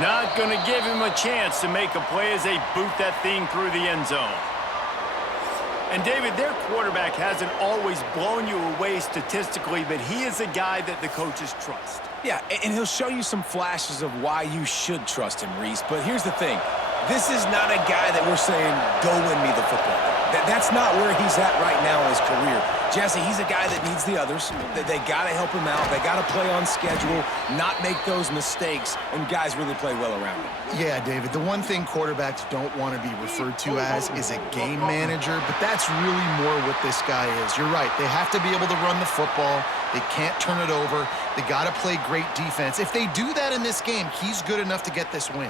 Not going to give him a chance to make a play as they boot that thing through the end zone. And, David, their quarterback hasn't always blown you away statistically, but he is a guy that the coaches trust. Yeah, and he'll show you some flashes of why you should trust him, Reese. But here's the thing. This is not a guy that we're saying, go win me the football game. That's not where he's at right now in his career. Jesse, he's a guy that needs the others. They got to help him out. They got to play on schedule, not make those mistakes, and guys really play well around him. Yeah, David, the one thing quarterbacks don't want to be referred to as is a game manager, but that's really more what this guy is. You're right. They have to be able to run the football. They can't turn it over. They got to play great defense. If they do that in this game, he's good enough to get this win.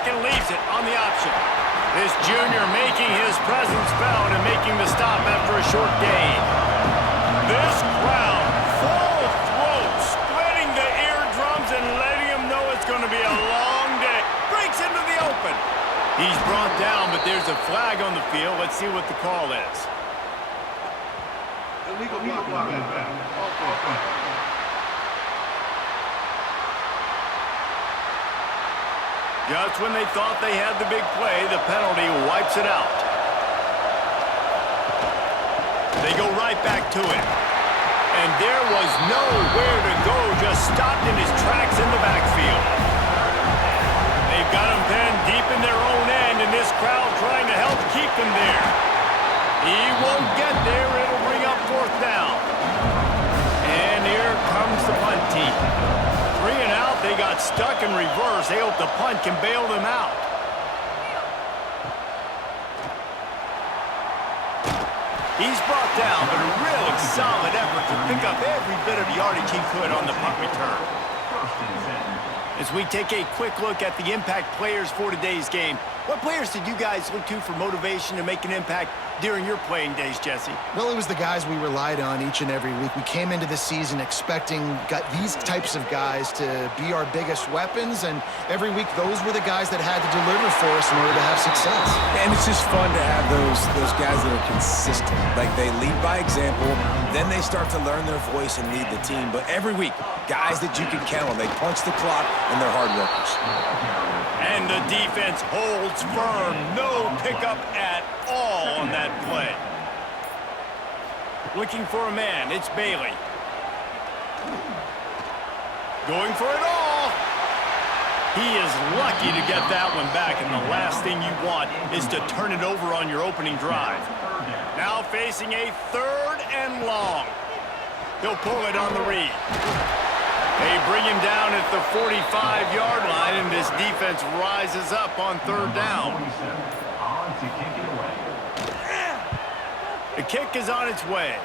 And leaves it on the option. This junior making his presence felt and making the stop after a short gain. This crowd full throat, splitting the eardrums and letting him know it's going to be a long day. Breaks into the open. He's brought down, but there's a flag on the field. Let's see what the call is. Illegal block. Just when they thought they had the big play, the penalty wipes it out. They go right back to him. And there was nowhere to go, just stopped in his tracks in the backfield. They've got him pinned deep in their own end, and this crowd trying to help keep him there. He won't get there. It'll bring up fourth down. And here comes the punt team. 3 and out, they got stuck in reverse. They hope the punt can bail them out. He's brought down, but a really solid effort to pick up every bit of yardage he could on the punt return. As we take a quick look at the impact players for today's game, what players did you guys look to for motivation to make an impact during your playing days, Jesse? Well, it was the guys we relied on each and every week. We came into the season expecting these types of guys to be our biggest weapons, and every week those were the guys that had to deliver for us in order to have success. And it's just fun to have those guys that are consistent. Like, they lead by example, then they start to learn their voice and lead the team. But every week, guys that you can count on. They punch the clock, and they're hard workers. And the defense holds firm. No pickup at all on that play. Looking for a man. It's Bailey. Going for it all. He is lucky to get that one back, and the last thing you want is to turn it over on your opening drive. Now facing a 3rd and long. He'll pull it on the read. They bring him down at the 45-yard line, and this defense rises up on 3rd down. The kick is on its way.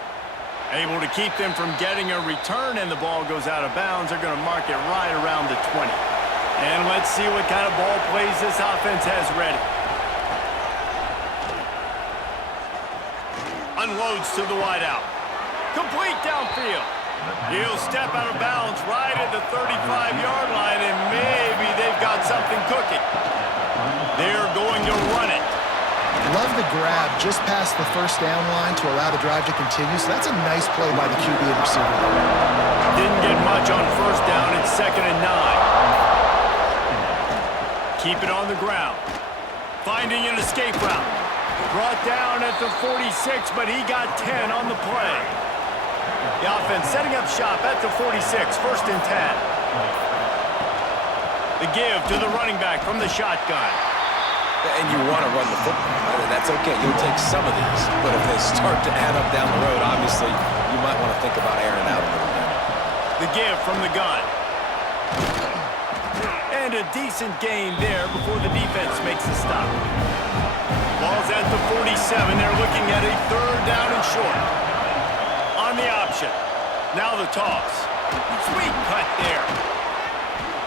Able to keep them from getting a return, and the ball goes out of bounds. They're going to mark it right around the 20. And let's see what kind of ball plays this offense has ready. Unloads to the wideout. Complete downfield. He'll step out of bounds right at the 35-yard line, and maybe they've got something cooking. They're going to run it. Love the grab just past the 1st down line to allow the drive to continue, so that's a nice play by the QB and receiver. Didn't get much on 1st down. It's 2nd and 9. Keep it on the ground. Finding an escape route. Brought down at the 46, but he got 10 on the play. The offense setting up shop at the 46, 1st and 10. The give to the running back from the shotgun. And you want to run the football. That's okay. You'll take some of these. But if they start to add up down the road, obviously, you might want to think about airing out a little bit. The give from the gun. And a decent gain there before the defense makes the stop. Ball's at the 47. They're looking at a 3rd down and short. On the option. Now the toss. Sweet cut there.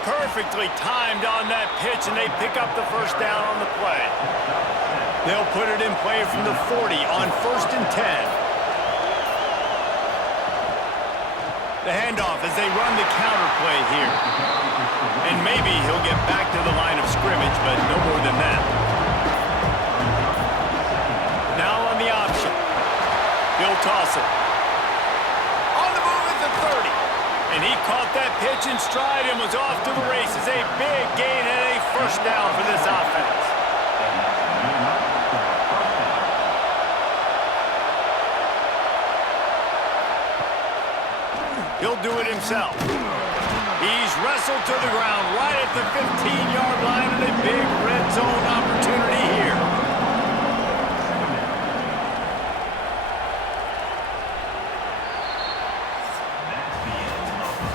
Perfectly timed on that pitch, and they pick up the 1st down on the play. They'll put it in play from the 40 on 1st and 10. The handoff as they run the counter play here. And maybe he'll get back to the line of scrimmage, but no more than that. Now on the option. in stride and was off to the races. A big gain and a first down for this offense. He'll do it himself. He's wrestled to the ground right at the 15-yard line and a big red zone opportunity here.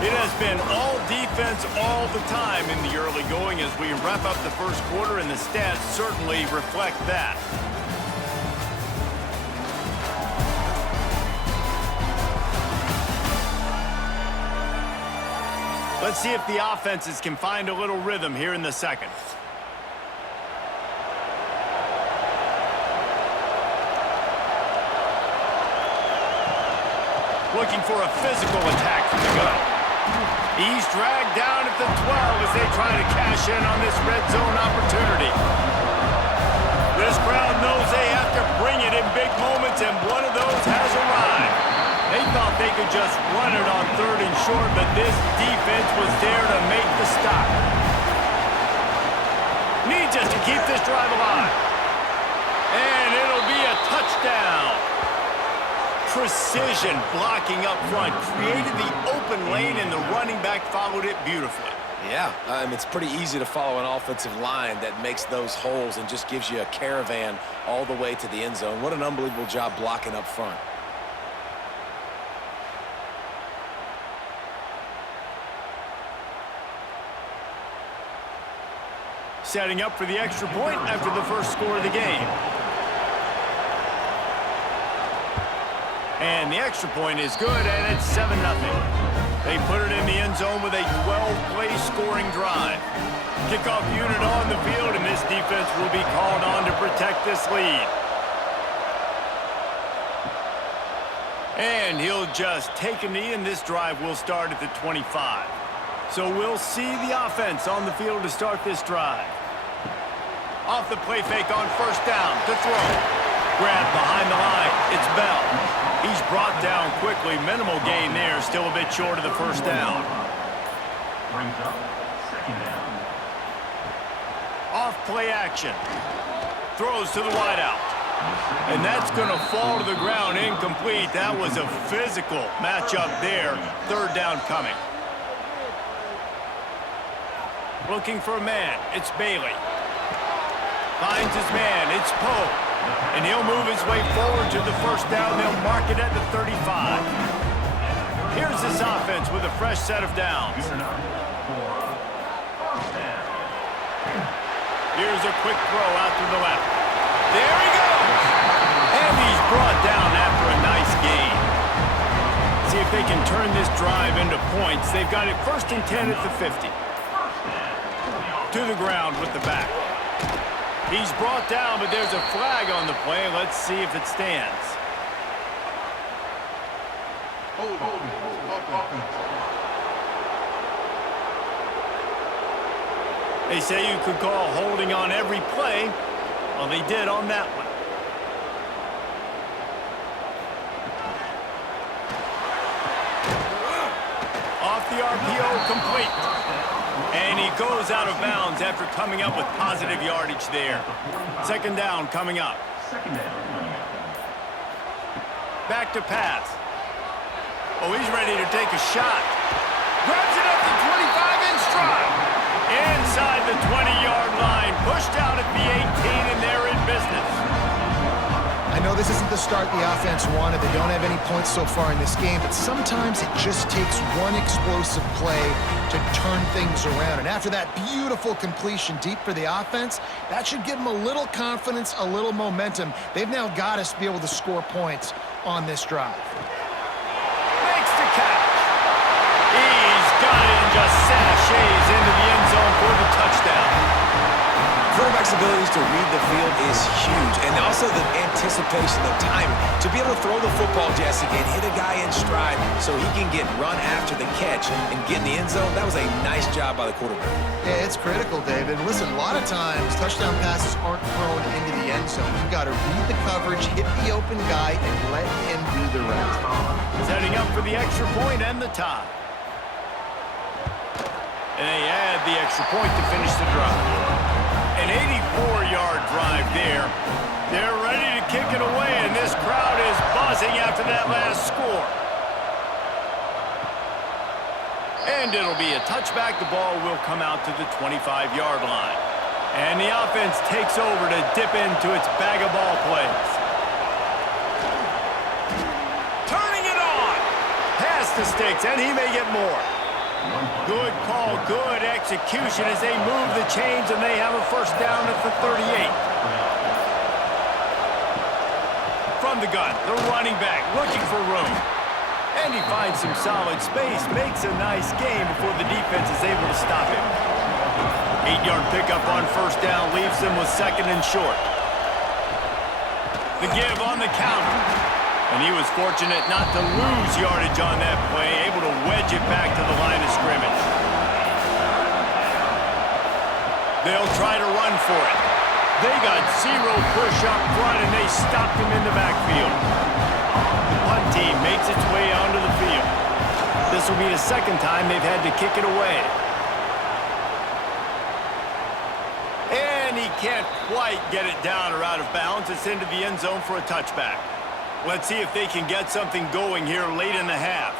It has been all defense all the time in the early going as we wrap up the first quarter, and the stats certainly reflect that. Let's see if the offenses can find a little rhythm here in the second. Looking for a physical attack from the gun. He's dragged down at the 12 as they try to cash in on this red zone opportunity. This crowd knows they have to bring it in big moments, and one of those has arrived. They thought they could just run it on 3rd and short, but this defense was there to make the stop. Needs us to keep this drive alive. And it'll be a touchdown. Precision blocking up front created the open lane, and the running back followed it beautifully. Yeah, it's pretty easy to follow an offensive line that makes those holes and just gives you a caravan all the way to the end zone. What an unbelievable job blocking up front. Setting up for the extra point after the first score of the game. And the extra point is good, and it's 7-0. They put it in the end zone with a 12-play scoring drive. Kickoff unit on the field, and this defense will be called on to protect this lead. And he'll just take a knee, and this drive will start at the 25. So we'll see the offense on the field to start this drive. Off the play fake on first down to throw. Grab behind the line. It's Bell. He's brought down quickly. Minimal gain there. Still a bit short of the first down. Brings up second down. Off play action. Throws to the wideout. And that's going to fall to the ground incomplete. That was a physical matchup there. 3rd down coming. Looking for a man. It's Bailey. Finds his man. It's Poe. And he'll move his way forward to the first down. They'll mark it at the 35. Here's this offense with a fresh set of downs. Here's a quick throw out to the left. There he goes. And he's brought down after a nice gain. See if they can turn this drive into points. They've got it 1st and 10 at the 50. To the ground with the back. He's brought down, but there's a flag on the play. Let's see if it stands. They say you could call holding on every play. Well, they did on that one. Off the RPO, complete. And he goes out of bounds after coming up with positive yardage there. 2nd down coming up. Back to pass. Oh, he's ready to take a shot. Grabs it up to 25 in stride. Inside the 20-yard line. Pushed out at the 18, and they're in business. I know this isn't the start the offense wanted. They don't have any points so far in this game, but sometimes it just takes one explosive play to turn things around. And after that beautiful completion deep for the offense, that should give them a little confidence, a little momentum. They've now got us to be able to score points on this drive. Makes the catch. He's got it and just sashays into the end zone for the touchdown. Quarterback's abilities to read the field is huge, and also the anticipation, the timing. To be able to throw the football, Jesse, and hit a guy in stride so he can get run after the catch and get in the end zone, that was a nice job by the quarterback. Yeah, it's critical, David. Listen, a lot of times touchdown passes aren't thrown into the end zone. You've got to read the coverage, hit the open guy, and let him do the rest. Setting up for the extra point and the tie. And they add the extra point to finish the drive. An 84-yard drive there. They're ready to kick it away, and this crowd is buzzing after that last score. And it'll be a touchback. The ball will come out to the 25-yard line. And the offense takes over to dip into its bag of ball plays. Turning it on. Past the sticks, and he may get more. Good call, good execution as they move the chains, and they have a first down at the 38. From the gun, the running back looking for room. And he finds some solid space, makes a nice game before the defense is able to stop him. 8-yard pickup on first down leaves them with second and short. The give on the counter. And he was fortunate not to lose yardage on that play, able to wedge it back to the line of scrimmage. They'll try to run for it. They got zero push up front, and they stopped him in the backfield. The punt team makes its way onto the field. This will be the second time they've had to kick it away. And he can't quite get it down or out of bounds. It's into the end zone for a touchback. Let's see if they can get something going here late in the half.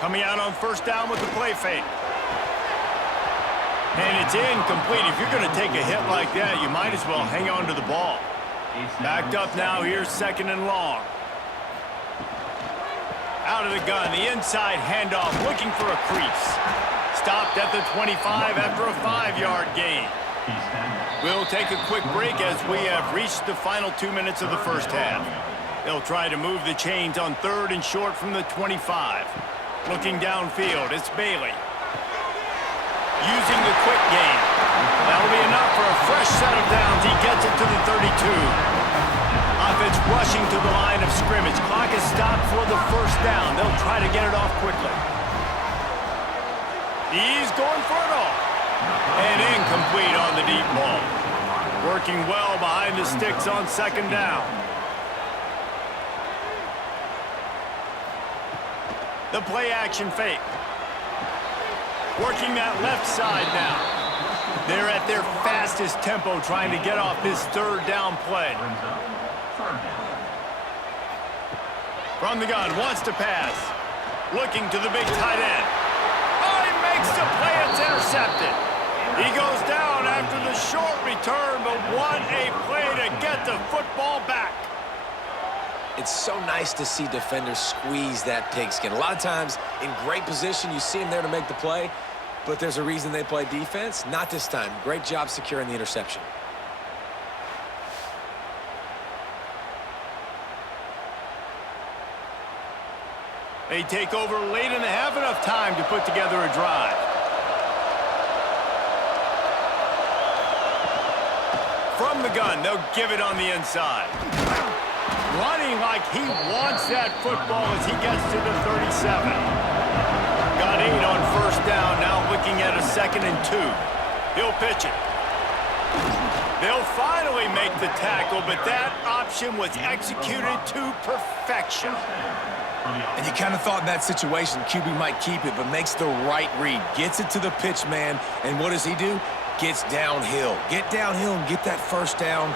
Coming out on first down with the play fake. And it's incomplete. If you're going to take a hit like that, you might as well hang on to the ball. Backed up now, here's second and long. Out of the gun, the inside handoff, looking for a crease. Stopped at the 25 after a 5-yard gain. We'll take a quick break as we have reached the final 2 minutes of the first half. They'll try to move the chains on third and short from the 25. Looking downfield, it's Bailey. Using the quick game. That'll be enough for a fresh set of downs. He gets it to the 32. Offense rushing to the line of scrimmage. Clock is stopped for the first down. They'll try to get it off quickly. He's going for it all. And incomplete on the deep ball. Working well behind the sticks on second down. The play action fake. Working that left side now. They're at their fastest tempo trying to get off this third down play. From the gun, wants to pass. Looking to the big tight end. Oh, he makes the play, it's intercepted. He goes down after the short return, but what a play to get the football back. It's so nice to see defenders squeeze that pigskin. A lot of times, in great position, you see them there to make the play, but there's a reason they play defense. Not this time. Great job securing the interception. They take over late in the half, enough time to put together a drive. From the gun, they'll give it on the inside. Running like he wants that football as he gets to the 37. Got 8 on first down, now looking at a 2nd and 2. He'll pitch it. They'll finally make the tackle, but that option was executed to perfection. And you kind of thought in that situation QB might keep it, but makes the right read. Gets it to the pitch man, and what does he do? Gets downhill. Get downhill and get that first down.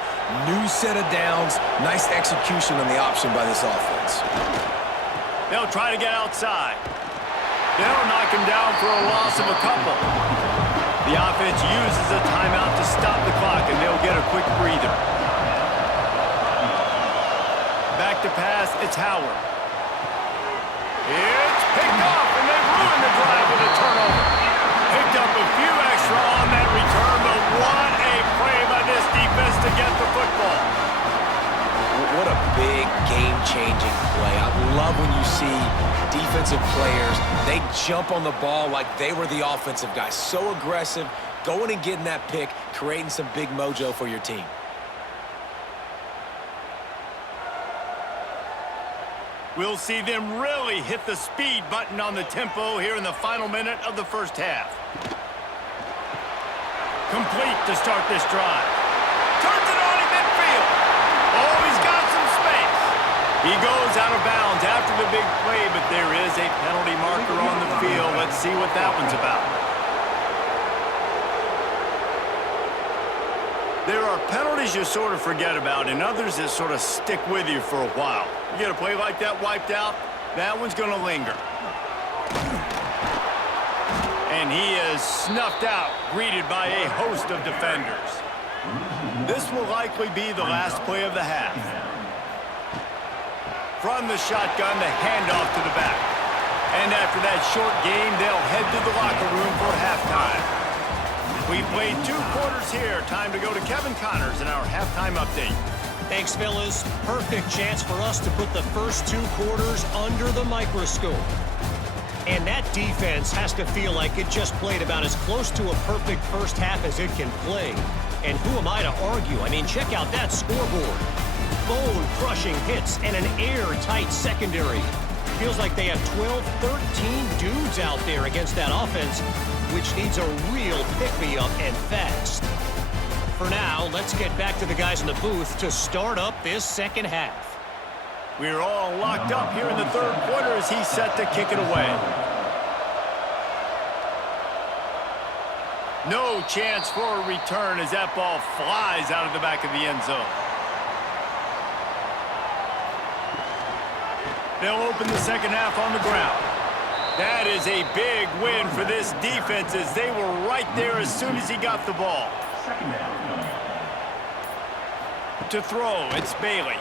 New set of downs. Nice execution on the option by this offense. They'll try to get outside. They'll knock him down for a loss of a couple. The offense uses a timeout to stop the clock, and they'll get a quick breather. Back to pass, it's Howard. It's picked off, and they ruin the drive with a turnover. Picked up a few extra on that return, but what a play by this defense to get the football. What a big game-changing play. I love when you see defensive players, they jump on the ball like they were the offensive guys. So aggressive, going and getting that pick, creating some big mojo for your team. We'll see them really hit the speed button on the tempo here in the final minute of the first half. Complete to start this drive. Turns it on in midfield. Oh, he's got some space. He goes out of bounds after the big play, but there is a penalty marker on the field. Let's see what that one's about. There are penalties you sort of forget about and others that sort of stick with you for a while. You get a play like that wiped out, that one's going to linger. And he is snuffed out, greeted by a host of defenders. This will likely be the last play of the half. From the shotgun, the handoff to the back. And after that short game, they'll head to the locker room for halftime. We played 2 quarters here. Time to go to Kevin Connors in our halftime update. Thanks, fellas. Perfect chance for us to put the first 2 quarters under the microscope. And that defense has to feel like it just played about as close to a perfect first half as it can play. And who am I to argue? I mean, check out that scoreboard. Bone-crushing hits and an airtight secondary. Feels like they have 12, 13 dudes out there against that offense, which needs a real pick-me-up and fast. For now, let's get back to the guys in the booth to start up this second half. We're all locked up here in the third quarter as he's set to kick it away. No chance for a return as that ball flies out of the back of the end zone. They'll open the second half on the ground. That is a big win for this defense as they were right there as soon as he got the ball. To throw, it's Bailey.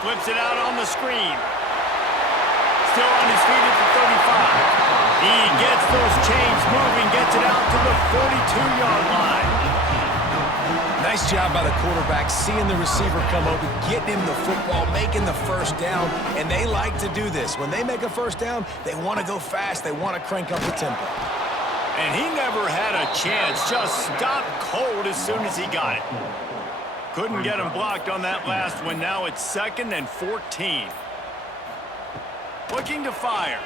Flips it out on the screen. Still on his feet at the 35. He gets those chains moving, gets it out to the 42-yard line. Nice job by the quarterback, seeing the receiver come over, getting him the football, making the first down, and they like to do this. When they make a first down, they want to go fast, they want to crank up the tempo. And he never had a chance, just stopped cold as soon as he got it. Couldn't get him blocked on that last one. Now it's 2nd and 14. Looking to fire.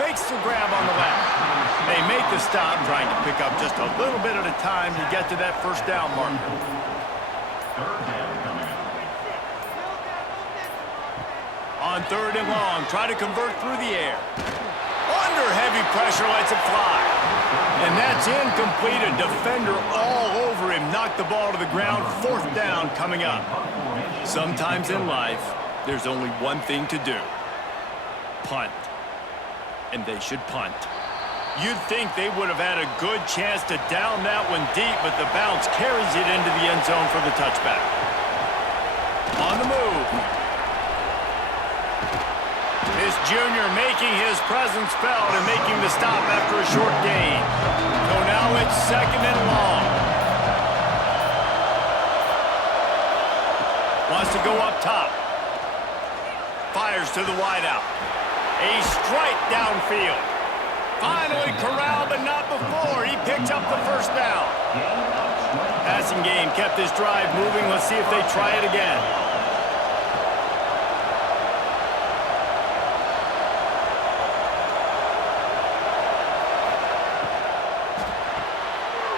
Makes the grab on the left. They make the stop, trying to pick up just a little bit at a time to get to that first down marker. On 3rd and long, try to convert through the air. Under heavy pressure, lets it fly. And that's incomplete. A defender all over him. Knocked the ball to the ground. 4th down coming up. Sometimes in life, there's only one thing to do. Punt. And they should punt. You'd think they would have had a good chance to down that one deep, but the bounce carries it into the end zone for the touchback. On the move. This junior making his presence felt and making the stop after a short gain. So now it's 2nd and long. Wants to go up top. Fires to the wideout. A strike downfield. Finally corralled, but not before. He picked up the first down. Passing game kept this drive moving. Let's see if they try it again.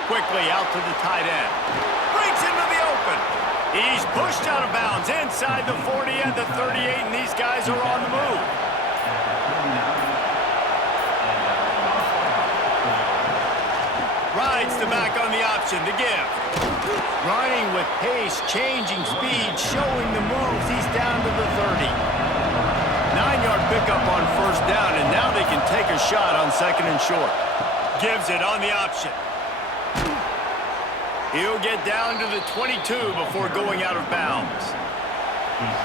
Quickly out to the tight end. Breaks into the open. He's pushed out of bounds inside the 40 and the 38, and these guys are on the move. Rides the back on the option to give. Running with pace, changing speed, showing the moves. He's down to the 30. 9-yard pickup on first down, and now they can take a shot on 2nd and short. Gives it on the option. He'll get down to the 22 before going out of bounds.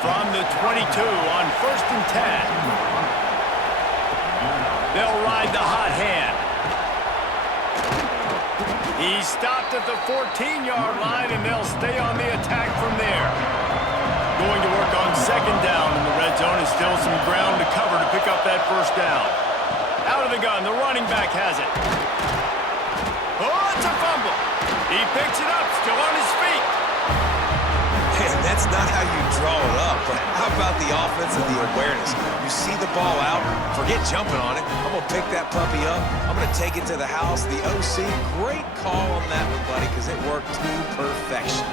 From the 22 on 1st and 10. They'll ride the hot hand. He's stopped at the 14-yard line, and they'll stay on the attack from there. Going to work on 2nd down in the red zone, and still some ground to cover to pick up that first down. Out of the gun, the running back has it. Oh, it's a fumble. He picks it up, still on his feet. Man, that's not how you draw it up, but how about the offense and the awareness? You see the ball out, forget jumping on it. I'm going to pick that puppy up. I'm going to take it to the house. The OC, great call on that one, buddy, because it worked to perfection.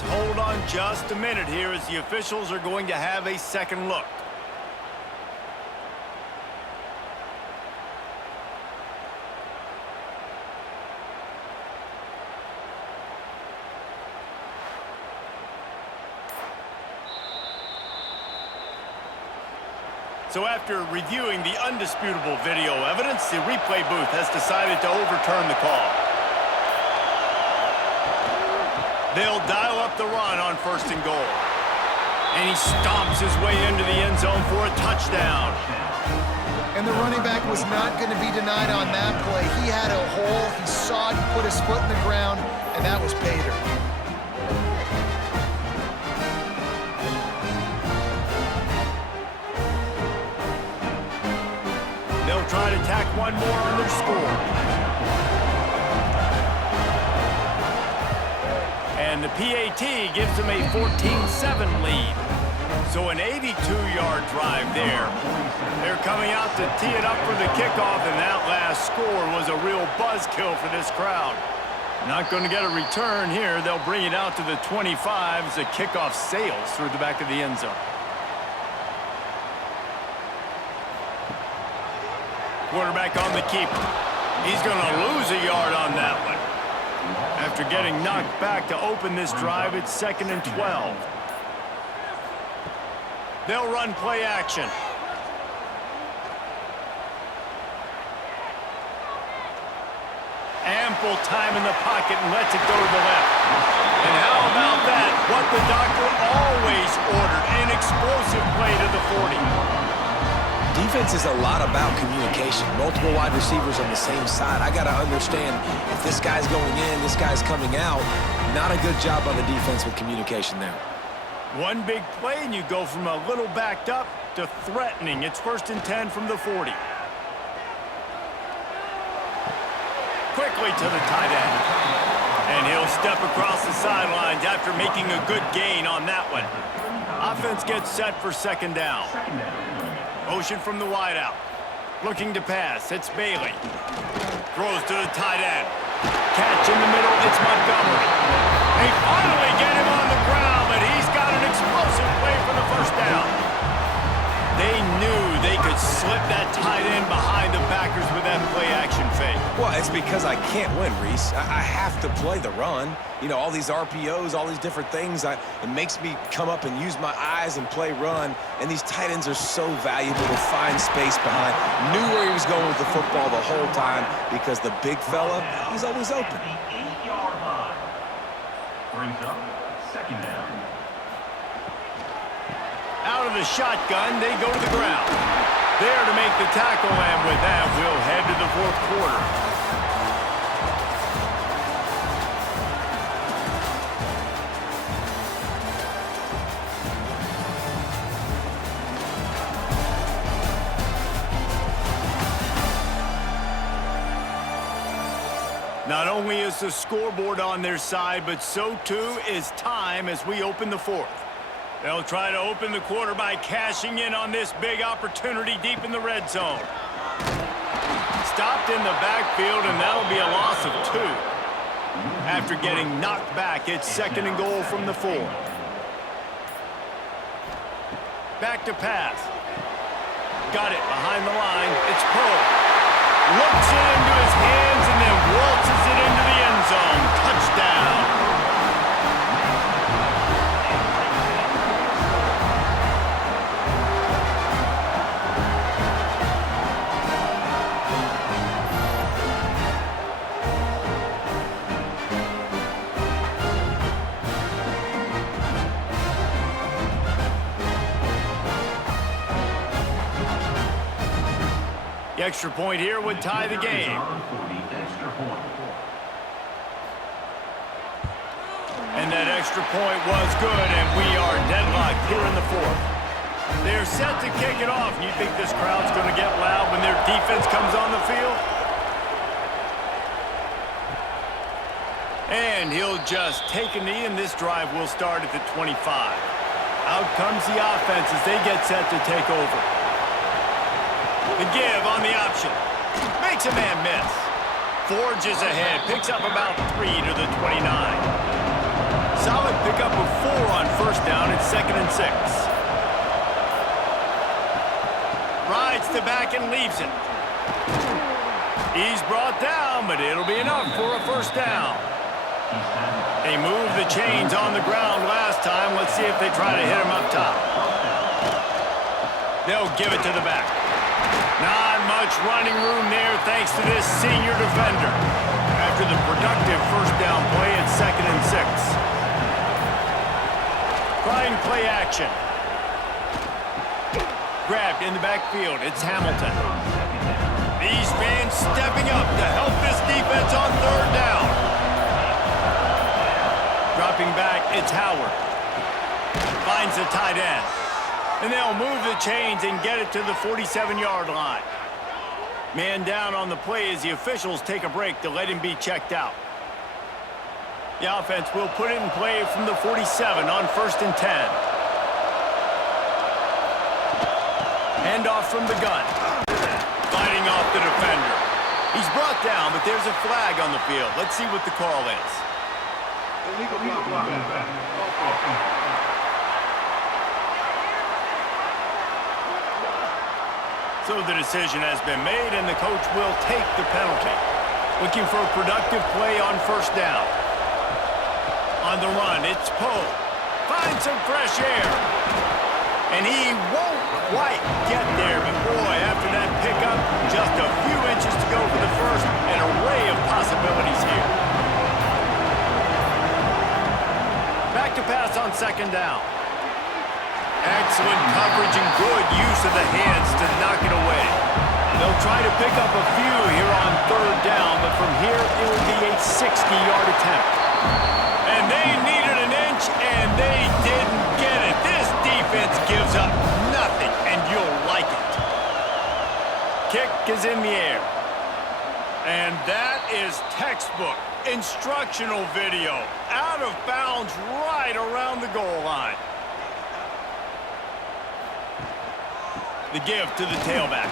Let's hold on just a minute here as the officials are going to have a second look. So after reviewing the undisputable video evidence, the replay booth has decided to overturn the call. They'll dial up the run on 1st and goal. And he stomps his way into the end zone for a touchdown. And the running back was not going to be denied on that play. He had a hole, he saw it, put his foot in the ground, and that was pay dirt. They'll try to tack one more on their score. And the PAT gives them a 14-7 lead. So an 82-yard drive there. They're coming out to tee it up for the kickoff, and that last score was a real buzzkill for this crowd. Not going to get a return here. They'll bring it out to the 25 as the kickoff sails through the back of the end zone. Quarterback on the keeper. He's going to lose a yard on that one. After getting knocked back to open this drive, it's 2nd and 12. They'll run play action. Ample time in the pocket and lets it go to the left. And how about that? What the doctor always ordered, an explosive play to the 40. Defense is a lot about communication. Multiple wide receivers on the same side. I got to understand if this guy's going in, this guy's coming out. Not a good job on the defense with communication there. One big play and you go from a little backed up to threatening. It's 1st and 10 from the 40. Quickly to the tight end. And he'll step across the sidelines after making a good gain on that one. Offense gets set for 2nd down. Motion from the wideout. Looking to pass. It's Bailey. Throws to the tight end. Catch in the middle. It's Montgomery. They finally get him on the ground, but he's got an explosive play for the 1st down. They knew they could slip that tight end behind the backers with that play-action fake. Well, it's because I can't win, Reese. I have to play the run. You know, all these RPOs, all these different things, it makes me come up and use my eyes and play run. And these tight ends are so valuable to find space behind. Knew where he was going with the football the whole time because the big fella, he's always open. 8-yard line. Brings up 2nd down. Out of the shotgun, they go to the ground. There to make the tackle, and with that, we'll head to the 4th quarter. Not only is the scoreboard on their side, but so too is time as we open the 4th. They'll try to open the quarter by cashing in on this big opportunity deep in the red zone. Stopped in the backfield, and that'll be a loss of 2. After getting knocked back, it's 2nd and goal from the 4. Back to pass. Got it behind the line. It's Poe. Looks it into his hands and then waltzes it into the end zone. Touchdown. The extra point here would tie the game. And that extra point was good, and we are deadlocked here in the 4th. They're set to kick it off. You think this crowd's going to get loud when their defense comes on the field? And he'll just take a knee, and this drive will start at the 25. Out comes the offense as they get set to take over. The give on the option. Makes a man miss. Forges ahead. Picks up about 3 to the 29. Solid pick up a 4 on first down. It's 2nd and 6. Rides the back and leaves it. He's brought down, but it'll be enough for a first down. They moved the chains on the ground last time. Let's see if they try to hit him up top. They'll give it to the back. Not much running room there thanks to this senior defender. After the productive first down play, it's 2nd and 6. Trying play action. Grabbed in the backfield. It's Hamilton. These fans stepping up to help this defense on third down. Dropping back, it's Howard. Finds the tight end. And they'll move the chains and get it to the 47-yard line. Man down on the play as the officials take a break to let him be checked out. The offense will put it in play from the 47 on 1st and 10. Handoff from the gun. Fighting off the defender. He's brought down, but there's a flag on the field. Let's see what the call is. So the decision has been made, and the coach will take the penalty. Looking for a productive play on first down. On the run, it's Poe. Finds some fresh air. And he won't quite get there, but boy, after that pickup, just a few inches to go for the first. An array of possibilities here. Back to pass on 2nd down. Excellent coverage and good use of the hands to knock it away. They'll try to pick up a few here on 3rd down, but from here it will be a 60-yard attempt. And they needed an inch, and they didn't get it. This defense gives up nothing, and you'll like it. Kick is in the air. And that is textbook instructional video. Out of bounds right around the goal line. The give to the tailback.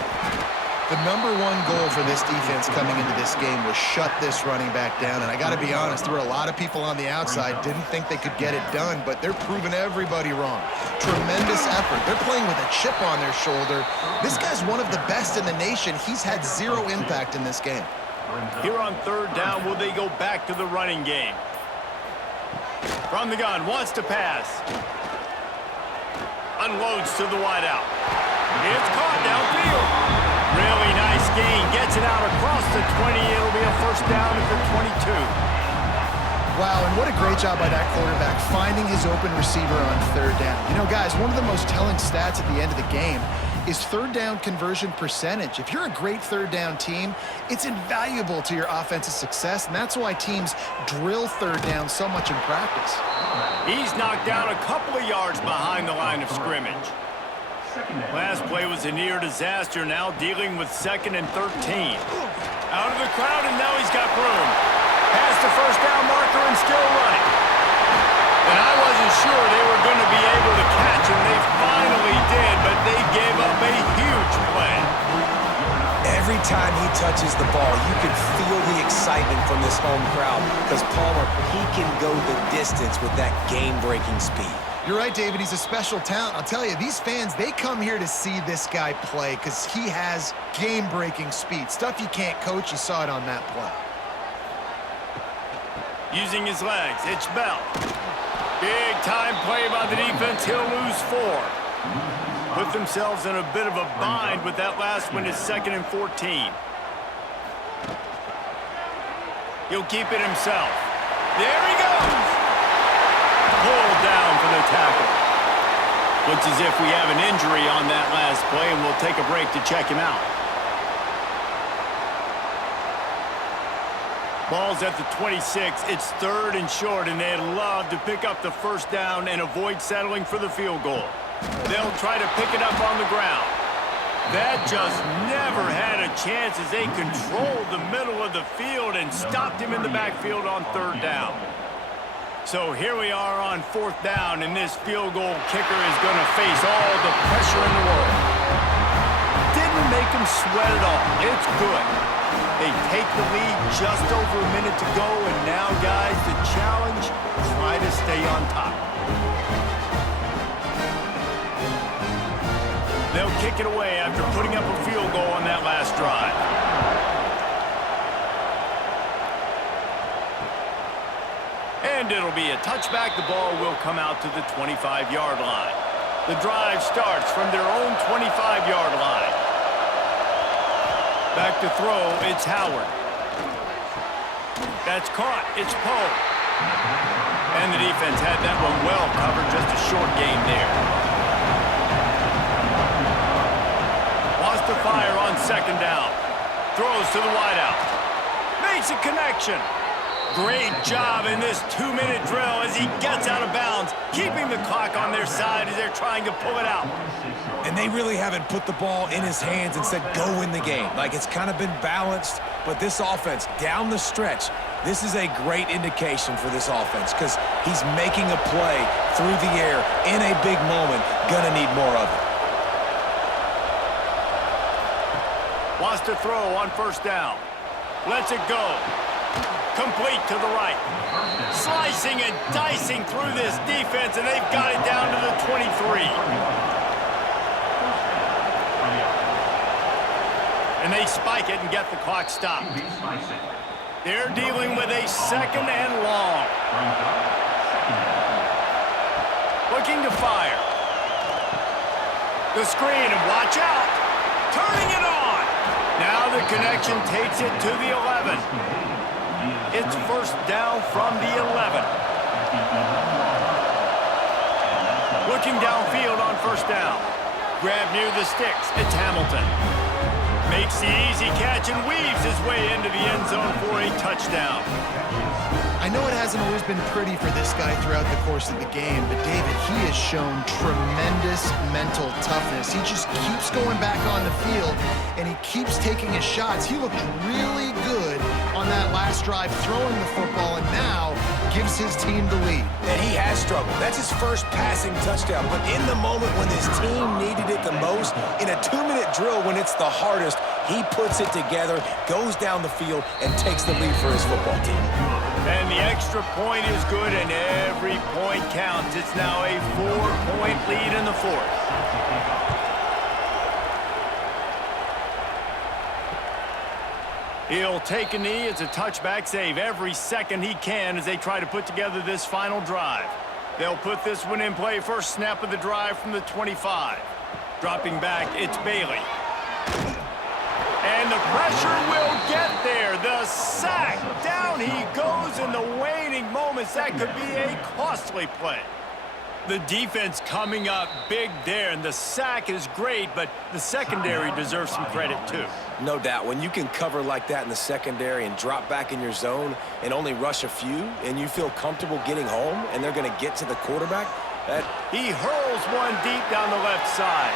The number one goal for this defense coming into this game was shut this running back down. And I got to be honest, there were a lot of people on the outside didn't think they could get it done, but they're proving everybody wrong. Tremendous effort. They're playing with a chip on their shoulder. This guy's one of the best in the nation. He's had zero impact in this game. Here on 3rd down, will they go back to the running game? From the gun, wants to pass. Unloads to the wideout. It's caught downfield. Really nice gain. Gets it out across the 20. It'll be a first down at the 22. Wow, and what a great job by that quarterback finding his open receiver on 3rd down. You know, guys, one of the most telling stats at the end of the game is 3rd down conversion percentage. If you're a great 3rd down team, it's invaluable to your offensive success, and that's why teams drill 3rd down so much in practice. He's knocked down a couple of yards behind the line of scrimmage. Last play was a near disaster, now dealing with 2nd and 13. Out of the crowd, and now he's got room. Past the first down marker and still running. And I wasn't sure they were going to be able to catch him. They finally did, but they gave up a huge play. Every time he touches the ball, you can feel the excitement from this home crowd because Palmer, he can go the distance with that game-breaking speed. You're right, David. He's a special talent. I'll tell you, these fans, they come here to see this guy play because he has game-breaking speed. Stuff you can't coach, you saw it on that play. Using his legs, it's Bell. Big time play by the defense. He'll lose 4. Put themselves in a bit of a bind with that last one. Is 2nd and 14. He'll keep it himself. There he goes. Pulled down for the tackle. Looks as if we have an injury on that last play, and we'll take a break to check him out. Ball's at the 26. It's 3rd and short, and they'd love to pick up the first down and avoid settling for the field goal. They'll try to pick it up on the ground. That just never had a chance as they controlled the middle of the field and stopped him in the backfield on 3rd down. So here we are on 4th down, and this field goal kicker is going to face all the pressure in the world. Didn't make him sweat at all. It's good. They take the lead, just over a minute to go, and now, guys, the challenge, try to stay on top. They'll kick it away after putting up a field goal on that last drive. And it'll be a touchback. The ball will come out to the 25-yard line. The drive starts from their own 25-yard line. Back to throw, it's Howard. That's caught, it's Poe. And the defense had that one well covered, just a short gain there. Wants to fire on second down. Throws to the wideout. Makes a connection. Great job in this 2-minute drill as he gets out of bounds, keeping the clock on their side as they're trying to pull it out. And they really haven't put the ball in his hands and said, go win the game. Like, it's kind of been balanced, but this offense, down the stretch, this is a great indication for this offense because he's making a play through the air in a big moment. Gonna need more of it. Wants to throw on first down. Lets it go. Complete to the right. Slicing and dicing through this defense, and they've got it down to the 23. And they spike it and get the clock stopped. They're dealing with a second and long. Looking to fire. The screen, and watch out. Turning it on. Now the connection takes it to the 11. It's first down from the 11. Looking downfield on first down. Grab near the sticks. It's Hamilton. Makes the easy catch and weaves his way into the end zone for a touchdown. I know it hasn't always been pretty for this guy throughout the course of the game, but David, he has shown tremendous mental toughness. He just keeps going back on the field, and he keeps taking his shots. He looked really good on that last drive throwing the football, and now gives his team the lead. And he has struggled. That's his first passing touchdown. But in the moment when his team needed it the most, in a 2-minute drill when it's the hardest, he puts it together, goes down the field, and takes the lead for his football team. And the extra point is good, and every point counts. It's now a 4-point lead in the fourth. He'll take a knee. It's a touchback save every second he can as they try to put together this final drive. They'll put this one in play. First snap of the drive from the 25. Dropping back, it's Bailey. And the pressure will get there. The sack. Down he goes in the waning moments. That could be a costly play. The defense coming up big there, and the sack is great, but the secondary deserves some credit too. No doubt. When you can cover like that in the secondary and drop back in your zone and only rush a few, and you feel comfortable getting home, and they're going to get to the quarterback, he hurls one deep down the left side.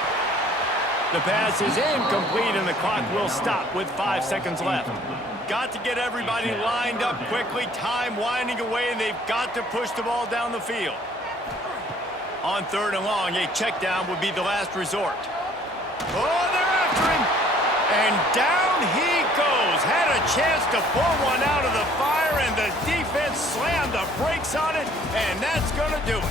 The pass is incomplete, and the clock will stop with 5 seconds left. Got to get everybody lined up quickly. Time winding away, and they've got to push the ball down the field. On third and long, a check down would be the last resort. Oh, they're after him. And down he goes. Had a chance to pull one out of the fire, and the defense slammed the brakes on it, and that's going to do it.